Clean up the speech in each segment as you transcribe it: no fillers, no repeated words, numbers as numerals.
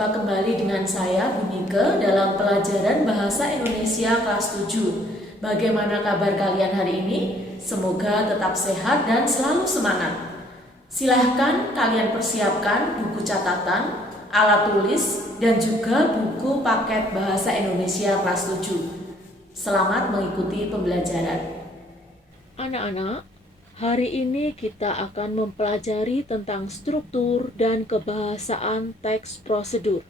Jumpa kembali dengan saya, Bu Nike, dalam pelajaran Bahasa Indonesia kelas 7. Bagaimana kabar kalian hari ini? Semoga tetap sehat dan selalu semangat. Silahkan kalian persiapkan buku catatan, alat tulis, dan juga buku paket Bahasa Indonesia kelas 7. Selamat mengikuti pembelajaran. Anak-anak, hari ini kita akan mempelajari tentang struktur dan kebahasaan teks prosedur.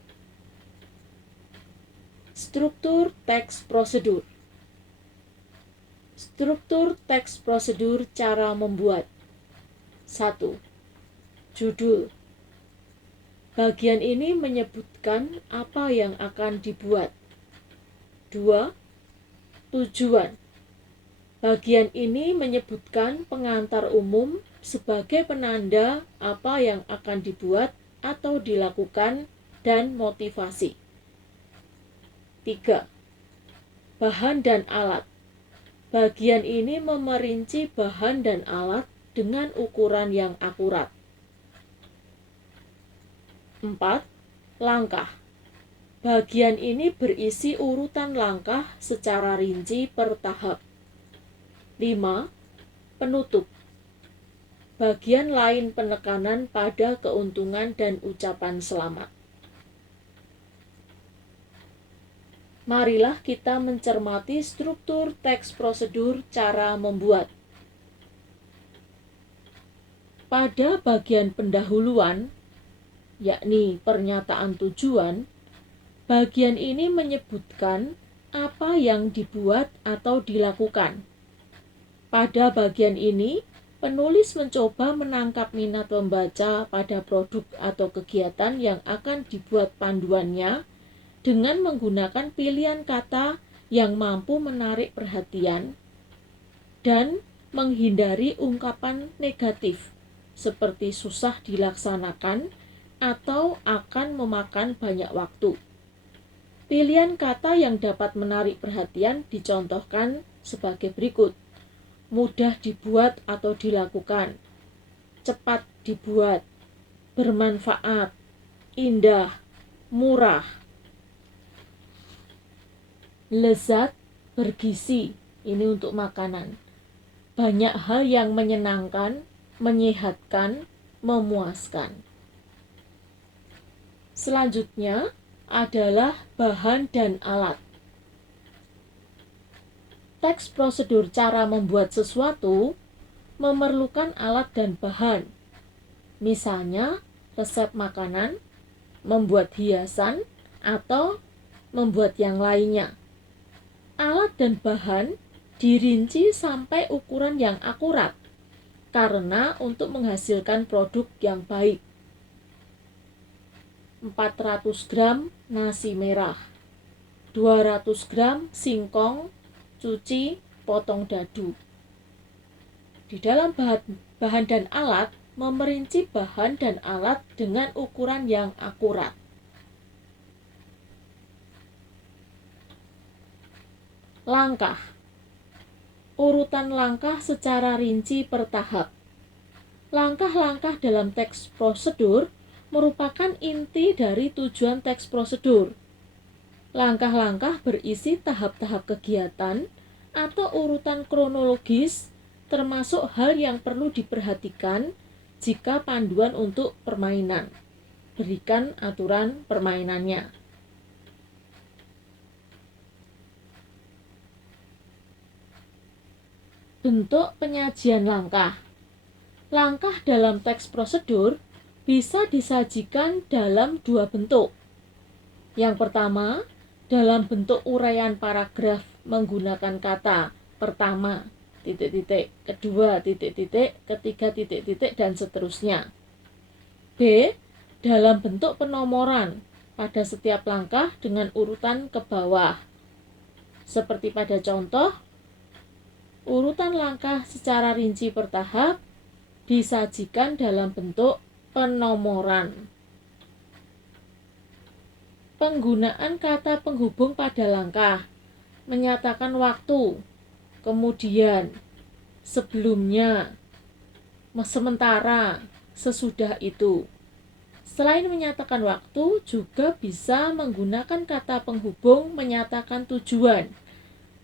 Struktur teks prosedur. Struktur teks prosedur cara membuat. 1. Judul. Bagian ini menyebutkan apa yang akan dibuat. 2. Tujuan. Bagian ini menyebutkan pengantar umum sebagai penanda apa yang akan dibuat atau dilakukan dan motivasi. 3. Bahan dan alat. Bagian ini memerinci bahan dan alat dengan ukuran yang akurat. 4. Langkah. Bagian ini berisi urutan langkah secara rinci per tahap. 5. Penutup. Bagian lain penekanan pada keuntungan dan ucapan selamat. Marilah kita mencermati struktur teks prosedur cara membuat. Pada bagian pendahuluan, yakni pernyataan tujuan, bagian ini menyebutkan apa yang dibuat atau dilakukan. Pada bagian ini, penulis mencoba menangkap minat pembaca pada produk atau kegiatan yang akan dibuat panduannya dengan menggunakan pilihan kata yang mampu menarik perhatian dan menghindari ungkapan negatif seperti susah dilaksanakan atau akan memakan banyak waktu. Pilihan kata yang dapat menarik perhatian dicontohkan sebagai berikut. Mudah dibuat atau dilakukan, cepat dibuat, bermanfaat, indah, murah, lezat, bergizi, ini untuk makanan, banyak hal yang menyenangkan, menyehatkan, memuaskan. Selanjutnya adalah bahan dan alat. Teks prosedur cara membuat sesuatu memerlukan alat dan bahan. Misalnya, resep makanan, membuat hiasan, atau membuat yang lainnya. Alat dan bahan dirinci sampai ukuran yang akurat, karena untuk menghasilkan produk yang baik. 400 gram nasi merah, 200 gram singkong, cuci, potong dadu. Di dalam bahan dan alat, memerinci bahan dan alat dengan ukuran yang akurat. Langkah. Urutan langkah secara rinci per tahap. Langkah-langkah dalam teks prosedur merupakan inti dari tujuan teks prosedur. Langkah-langkah berisi tahap-tahap kegiatan atau urutan kronologis, termasuk hal yang perlu diperhatikan jika panduan untuk permainan. Berikan aturan permainannya. Bentuk penyajian langkah. Langkah dalam teks prosedur bisa disajikan dalam dua bentuk. Yang pertama, dalam bentuk uraian paragraf menggunakan kata pertama, titik-titik, kedua, titik-titik, ketiga, titik-titik, dan seterusnya. B. Dalam bentuk penomoran pada setiap langkah dengan urutan ke bawah. Seperti pada contoh, urutan langkah secara rinci per tahap disajikan dalam bentuk penomoran. Penggunaan kata penghubung pada langkah menyatakan waktu, kemudian, sebelumnya, sementara, sesudah itu. Selain menyatakan waktu, juga bisa menggunakan kata penghubung menyatakan tujuan,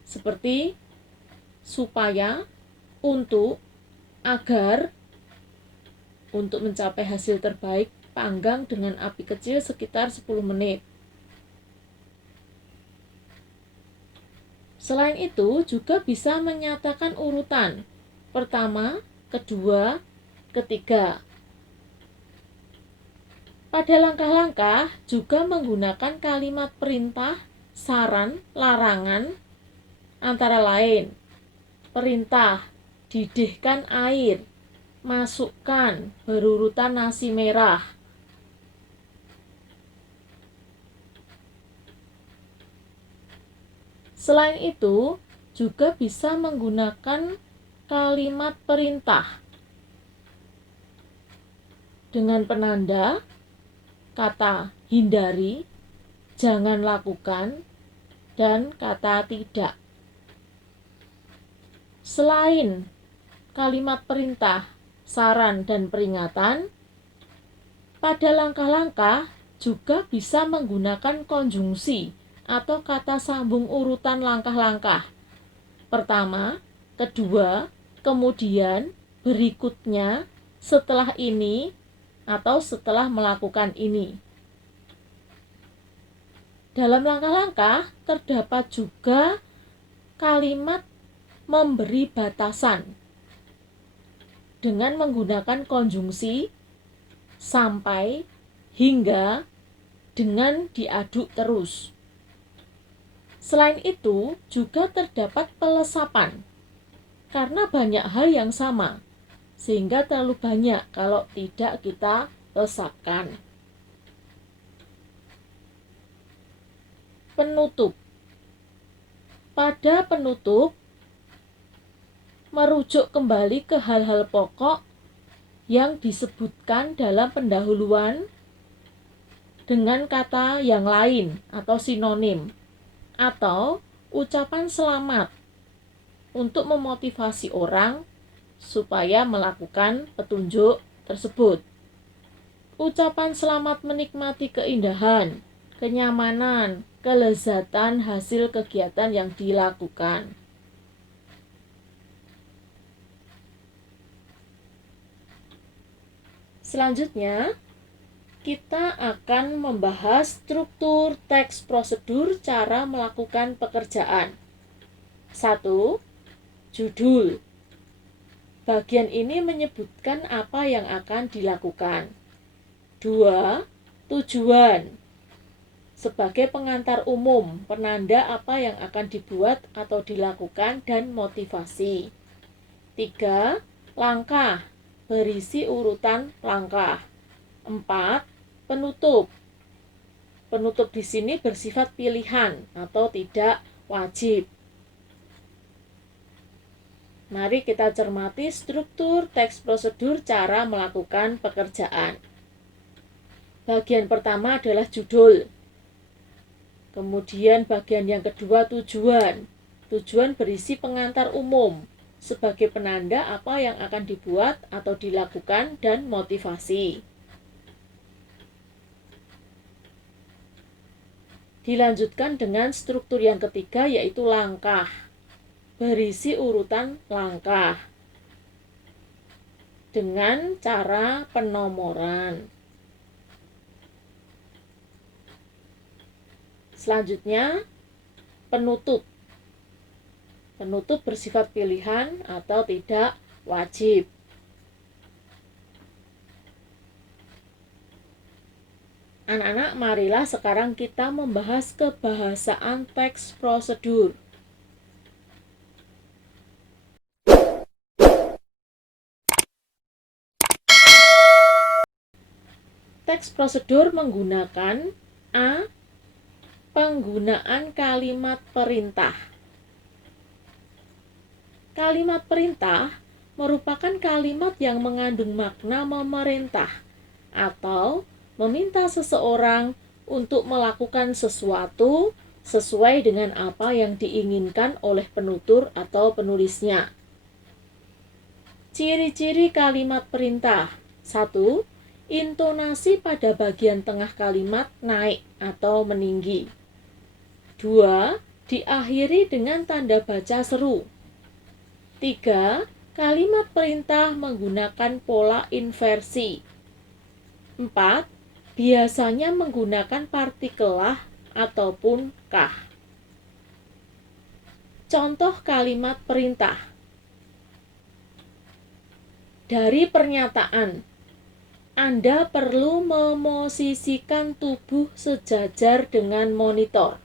seperti supaya, untuk, agar, untuk mencapai hasil terbaik, panggang dengan api kecil sekitar 10 menit. Selain itu, juga bisa menyatakan urutan, pertama, kedua, ketiga. Pada langkah-langkah juga menggunakan kalimat perintah, saran, larangan, antara lain perintah, didihkan air, masukkan, berurutan nasi merah. Selain itu, juga bisa menggunakan kalimat perintah dengan penanda kata hindari, jangan lakukan, dan kata tidak. Selain kalimat perintah, saran, dan peringatan, pada langkah-langkah juga bisa menggunakan konjungsi atau kata sambung urutan langkah-langkah. Pertama, kedua, kemudian, berikutnya, setelah ini, atau setelah melakukan ini. Dalam langkah-langkah terdapat juga kalimat memberi batasan dengan menggunakan konjungsi sampai, hingga, dengan diaduk terus. Selain itu, juga terdapat pelesapan karena banyak hal yang sama, sehingga terlalu banyak kalau tidak kita lesapkan. Penutup. Pada penutup, merujuk kembali ke hal-hal pokok yang disebutkan dalam pendahuluan dengan kata yang lain atau sinonim, atau ucapan selamat untuk memotivasi orang supaya melakukan petunjuk tersebut. Ucapan selamat menikmati keindahan, kenyamanan, kelezatan hasil kegiatan yang dilakukan. Selanjutnya, kita akan membahas struktur teks prosedur cara melakukan pekerjaan. 1. Judul. Bagian ini menyebutkan apa yang akan dilakukan. 2. Tujuan. Sebagai pengantar umum, penanda apa yang akan dibuat atau dilakukan dan motivasi. 3. Langkah. Berisi urutan langkah. 4. Penutup. Penutup di sini bersifat pilihan atau tidak wajib. Mari kita cermati struktur teks prosedur cara melakukan pekerjaan. Bagian pertama adalah judul. Kemudian bagian yang kedua tujuan. Tujuan berisi pengantar umum sebagai penanda apa yang akan dibuat atau dilakukan dan motivasi. Dilanjutkan dengan struktur yang ketiga yaitu langkah. Berisi urutan langkah dengan cara penomoran. Selanjutnya, penutup. Penutup bersifat pilihan atau tidak wajib. Anak-anak, marilah sekarang kita membahas kebahasaan teks prosedur. Teks prosedur menggunakan A. Penggunaan kalimat perintah. Kalimat perintah merupakan kalimat yang mengandung makna memerintah atau meminta seseorang untuk melakukan sesuatu sesuai dengan apa yang diinginkan oleh penutur atau penulisnya. Ciri-ciri kalimat perintah. 1. intonasi pada bagian tengah kalimat naik atau meninggi. 2. Diakhiri dengan tanda baca seru. 3. Kalimat perintah menggunakan pola inversi. 4. Biasanya menggunakan partikel lah ataupun kah. Contoh kalimat perintah. Dari pernyataan, Anda perlu memosisikan tubuh sejajar dengan monitor.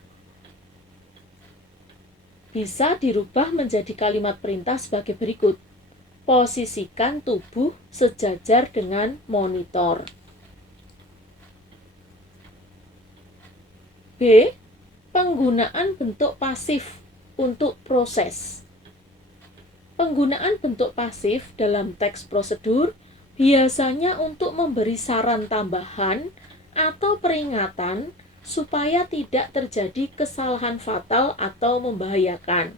Bisa dirubah menjadi kalimat perintah sebagai berikut. Posisikan tubuh sejajar dengan monitor. B. Penggunaan bentuk pasif untuk proses. Penggunaan bentuk pasif dalam teks prosedur biasanya untuk memberi saran tambahan atau peringatan supaya tidak terjadi kesalahan fatal atau membahayakan.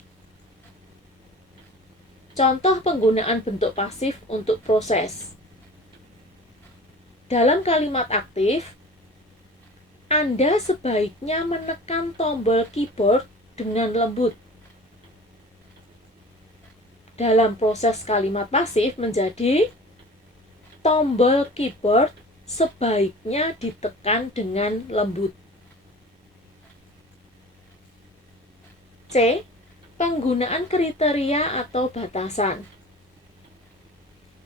Contoh penggunaan bentuk pasif untuk proses. Dalam kalimat aktif, Anda sebaiknya menekan tombol keyboard dengan lembut. Dalam proses kalimat pasif menjadi tombol keyboard sebaiknya ditekan dengan lembut. C. Penggunaan kriteria atau batasan.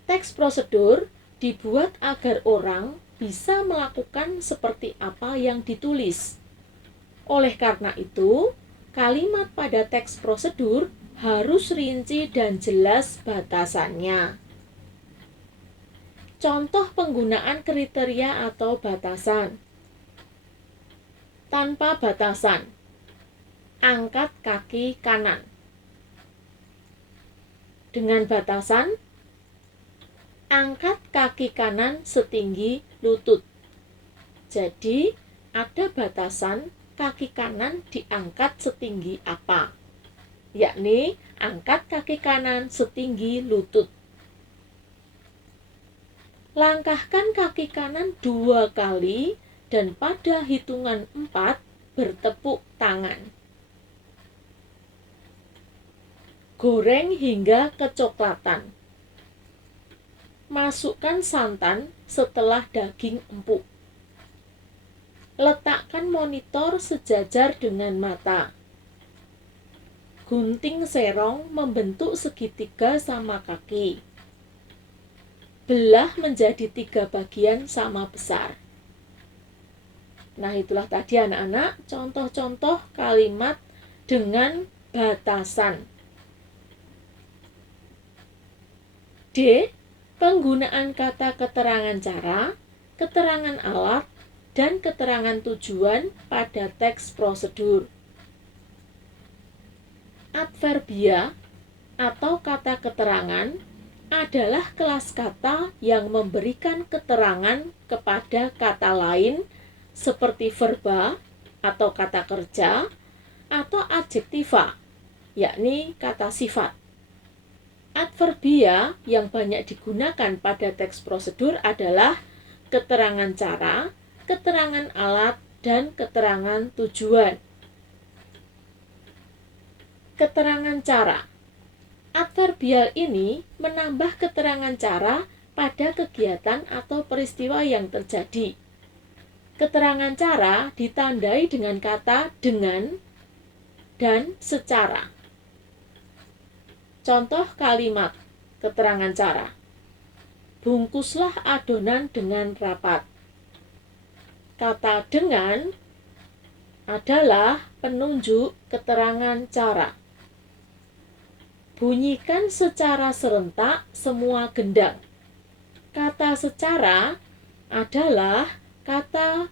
Teks prosedur dibuat agar orang bisa melakukan seperti apa yang ditulis. Oleh karena itu, kalimat pada teks prosedur harus rinci dan jelas batasannya. Contoh penggunaan kriteria atau batasan. Tanpa batasan. Angkat kaki kanan. Dengan batasan, angkat kaki kanan setinggi lutut. Jadi, ada batasan kaki kanan diangkat setinggi apa? Yakni, angkat kaki kanan setinggi lutut. Langkahkan kaki kanan 2 kali dan pada hitungan 4 bertepuk tangan. Goreng hingga kecoklatan. Masukkan santan setelah daging empuk. Letakkan monitor sejajar dengan mata. Gunting serong membentuk segitiga sama kaki. Belah menjadi 3 bagian sama besar. Nah, itulah tadi anak-anak contoh-contoh kalimat dengan batasan. D. Penggunaan kata keterangan cara, keterangan alat, dan keterangan tujuan pada teks prosedur. Adverbia atau kata keterangan adalah kelas kata yang memberikan keterangan kepada kata lain seperti verba atau kata kerja atau adjektiva, yakni kata sifat. Adverbia yang banyak digunakan pada teks prosedur adalah keterangan cara, keterangan alat, dan keterangan tujuan. Keterangan cara. Adverbial ini menambah keterangan cara pada kegiatan atau peristiwa yang terjadi. Keterangan cara ditandai dengan kata dengan dan secara. Contoh kalimat keterangan cara. Bungkuslah adonan dengan rapat. Kata dengan adalah penunjuk keterangan cara. Bunyikan secara serentak semua gendang. Kata secara adalah kata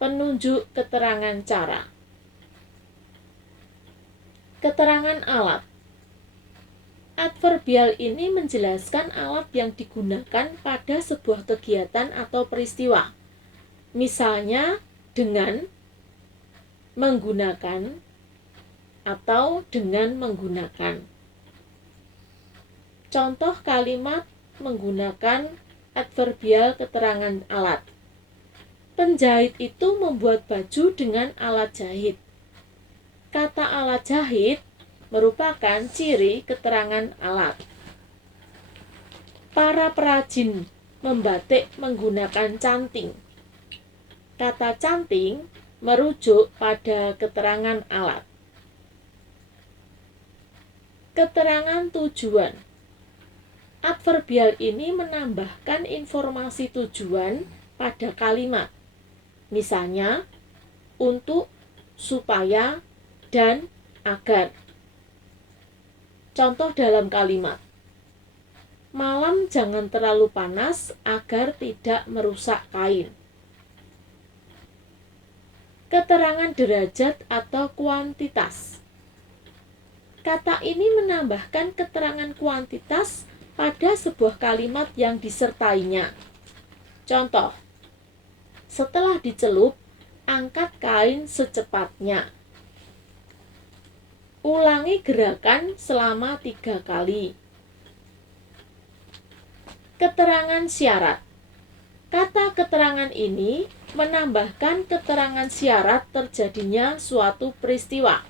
penunjuk keterangan cara. Keterangan alat. Adverbial ini menjelaskan alat yang digunakan pada sebuah kegiatan atau peristiwa. Misalnya dengan, menggunakan, atau dengan menggunakan. Contoh kalimat menggunakan adverbial keterangan alat. Penjahit itu membuat baju dengan alat jahit. Kata alat jahit merupakan ciri keterangan alat. Para perajin membatik menggunakan canting. Kata canting merujuk pada keterangan alat. Keterangan tujuan. Adverbial ini menambahkan informasi tujuan pada kalimat. Misalnya, untuk, supaya, dan agar. Contoh dalam kalimat. Malam jangan terlalu panas agar tidak merusak kain. Keterangan derajat atau kuantitas. Kata ini menambahkan keterangan kuantitas pada sebuah kalimat yang disertainya. Contoh, setelah dicelup, angkat kain secepatnya. Ulangi gerakan selama 3 kali. Keterangan syarat. Kata keterangan ini menambahkan keterangan syarat terjadinya suatu peristiwa,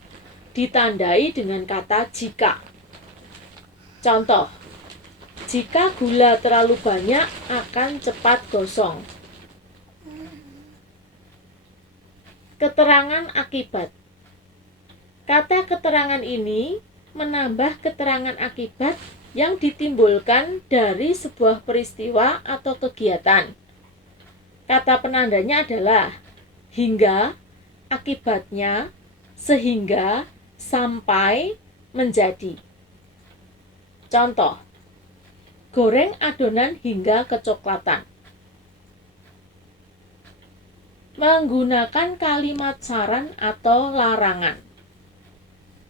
ditandai dengan kata jika. Contoh, jika gula terlalu banyak akan cepat gosong. Keterangan akibat. Kata keterangan ini menambah keterangan akibat yang ditimbulkan dari sebuah peristiwa atau kegiatan. Kata penandanya adalah hingga, akibatnya, sehingga, sampai, menjadi. Contoh, goreng adonan hingga kecoklatan. Menggunakan kalimat saran atau larangan.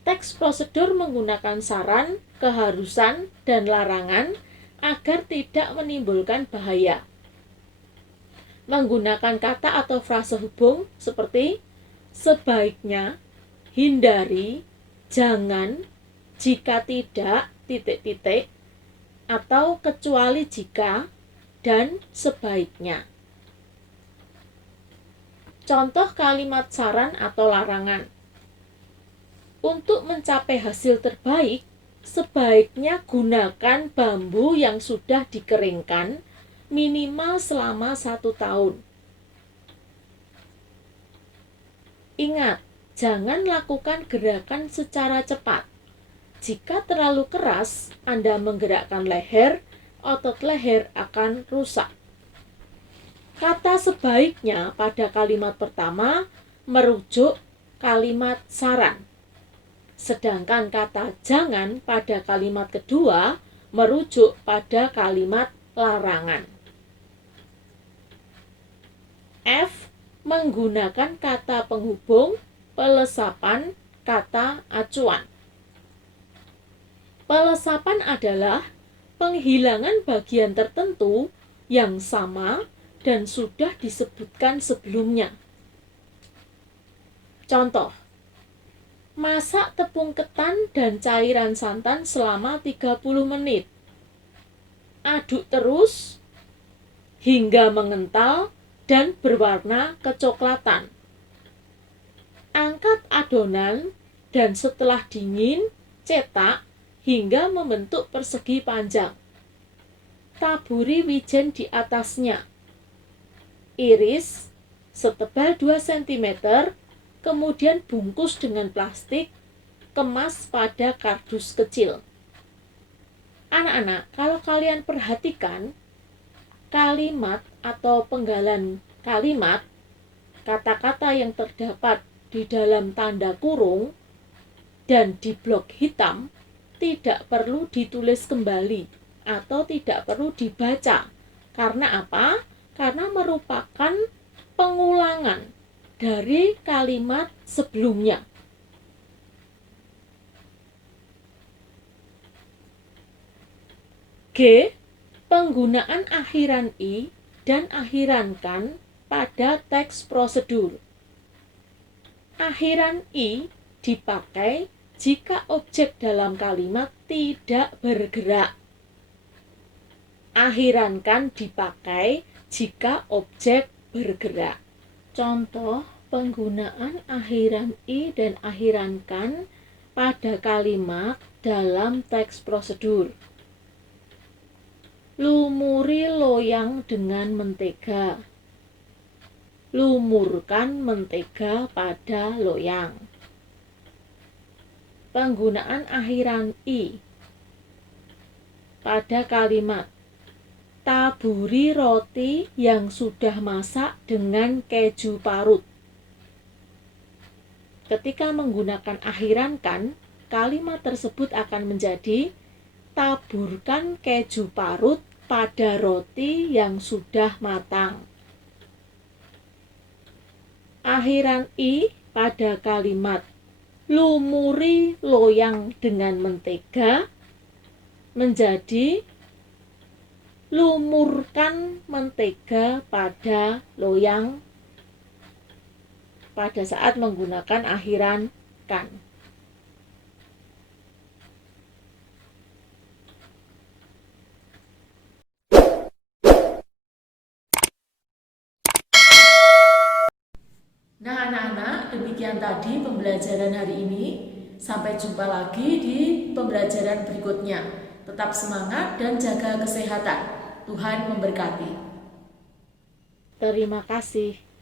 Teks prosedur menggunakan saran, keharusan, dan larangan agar tidak menimbulkan bahaya. Menggunakan kata atau frase hubung seperti sebaiknya, hindari, jangan, jika tidak, titik-titik, atau kecuali jika, dan sebaiknya. Contoh kalimat saran atau larangan. Untuk mencapai hasil terbaik, sebaiknya gunakan bambu yang sudah dikeringkan minimal selama 1 tahun. Ingat, jangan lakukan gerakan secara cepat. Jika terlalu keras, Anda menggerakkan leher, otot leher akan rusak. Kata sebaiknya pada kalimat pertama merujuk kalimat saran. Sedangkan kata jangan pada kalimat kedua merujuk pada kalimat larangan. F. Menggunakan kata penghubung, pelesapan, kata acuan. Pelesapan adalah penghilangan bagian tertentu yang sama dan sudah disebutkan sebelumnya. Contoh, masak tepung ketan dan cairan santan selama 30 menit. Aduk terus hingga mengental dan berwarna kecoklatan. Angkat adonan dan setelah dingin, cetak hingga membentuk persegi panjang. Taburi wijen di atasnya. Iris setebal 2 cm, kemudian bungkus dengan plastik, kemas pada kardus kecil. Anak-anak, kalau kalian perhatikan kalimat atau penggalan kalimat, kata-kata yang terdapat di dalam tanda kurung dan di blok hitam tidak perlu ditulis kembali atau tidak perlu dibaca. Karena apa? Karena merupakan pengulangan dari kalimat sebelumnya. G. Penggunaan akhiran i dan akhiran kan pada teks prosedur. Akhiran i dipakai jika objek dalam kalimat tidak bergerak. Akhirankan dipakai jika objek bergerak. Contoh penggunaan akhiran i dan akhirankan pada kalimat dalam teks prosedur. Lumuri loyang dengan mentega. Lumurkan mentega pada loyang. Penggunaan akhiran i pada kalimat taburi roti yang sudah masak dengan keju parut. Ketika menggunakan akhirankan, kalimat tersebut akan menjadi taburkan keju parut pada roti yang sudah matang. Akhiran i pada kalimat lumuri loyang dengan mentega menjadi lumurkan mentega pada loyang pada saat menggunakan akhiran kan. Nah anak-anak, demikian tadi pembelajaran hari ini. Sampai jumpa lagi di pembelajaran berikutnya. Tetap semangat dan jaga kesehatan. Tuhan memberkati. Terima kasih.